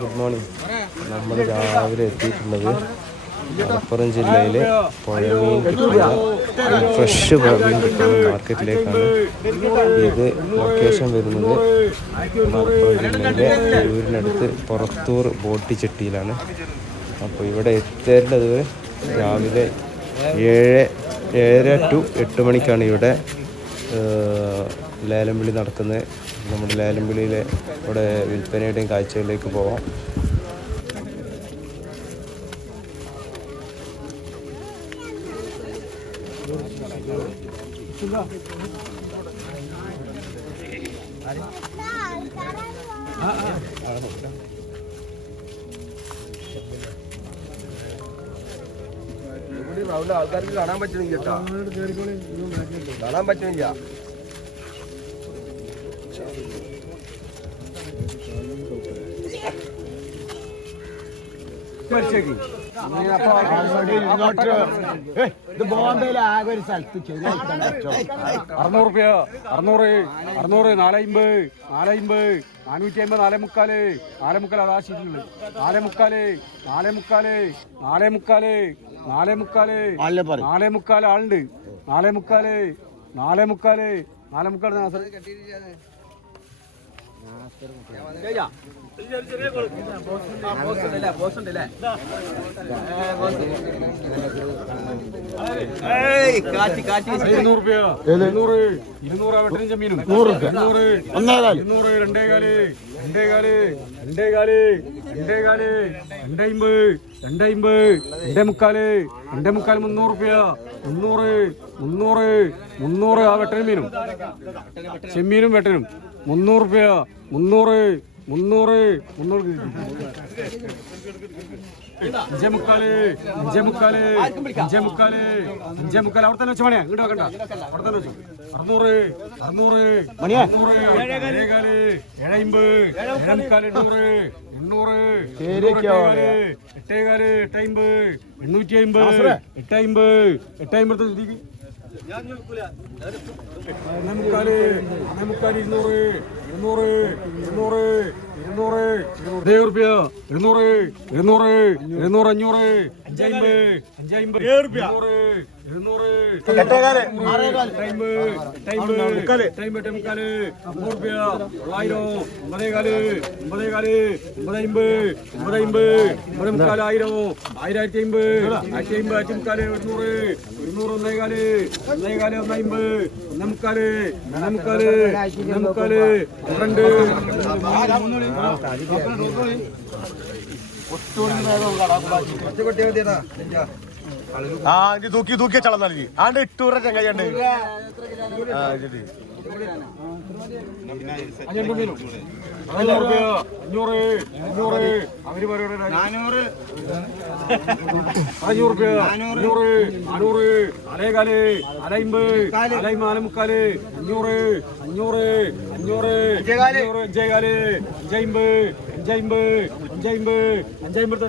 Good morning. നമ്മൾ രാവിലെ എത്തിയിട്ടുള്ളത് മലപ്പുറം ജില്ലയിലെ പുഴമീൻ കിട്ടുന്ന ഫ്രഷ് പുഴമീൻ കിട്ടുന്ന മാർക്കറ്റിലേക്കാണ്. ഇത് ലൊക്കേഷൻ വരുന്നത് മലപ്പുറം ജില്ലയിലെ തിരൂരിനടുത്ത് പുറത്തൂർ ബോട്ടിച്ചട്ടിയിലാണ്. അപ്പോൾ ഇവിടെ എത്തേണ്ടത് രാവിലെ 7 to 8 മണിക്കാണ് ഇവിടെ ലേലം വിളി നടക്കുന്നത്. നമ്മുടെ ലേലം വിളിയിലെ ഇവിടെ വിൽപ്പനയുടെയും കാഴ്ചകളിലേക്ക് പോവാം. ആൾക്കാർക്ക് കാണാൻ പറ്റുന്നില്ല കേട്ടോ, കാണാൻ പറ്റുന്നില്ല. ഇത് ബോംബെയിലെ ആകെ ഒരു സ്ഥലത്ത് 600 600 600 450 450 450 450 അതാ ശരിയുള്ളു. 450 ആളുണ്ട്. 300 ആ വെട്ടനും മീനും ചെമ്മീനും വെട്ടനും 300 300 5മുക്കാല് അവിടെ തന്നെ വെച്ച് മണിയാ ഇങ്ങോട്ട് വെക്കണ്ട, അവിടെ തന്നെ വെച്ചു. 600 600 750 750 850 തൂക്കിയ ചളം നൽകി ആണ്ട് 800 ചങ്ങാണ്ട്. അഞ്ചമ്പത്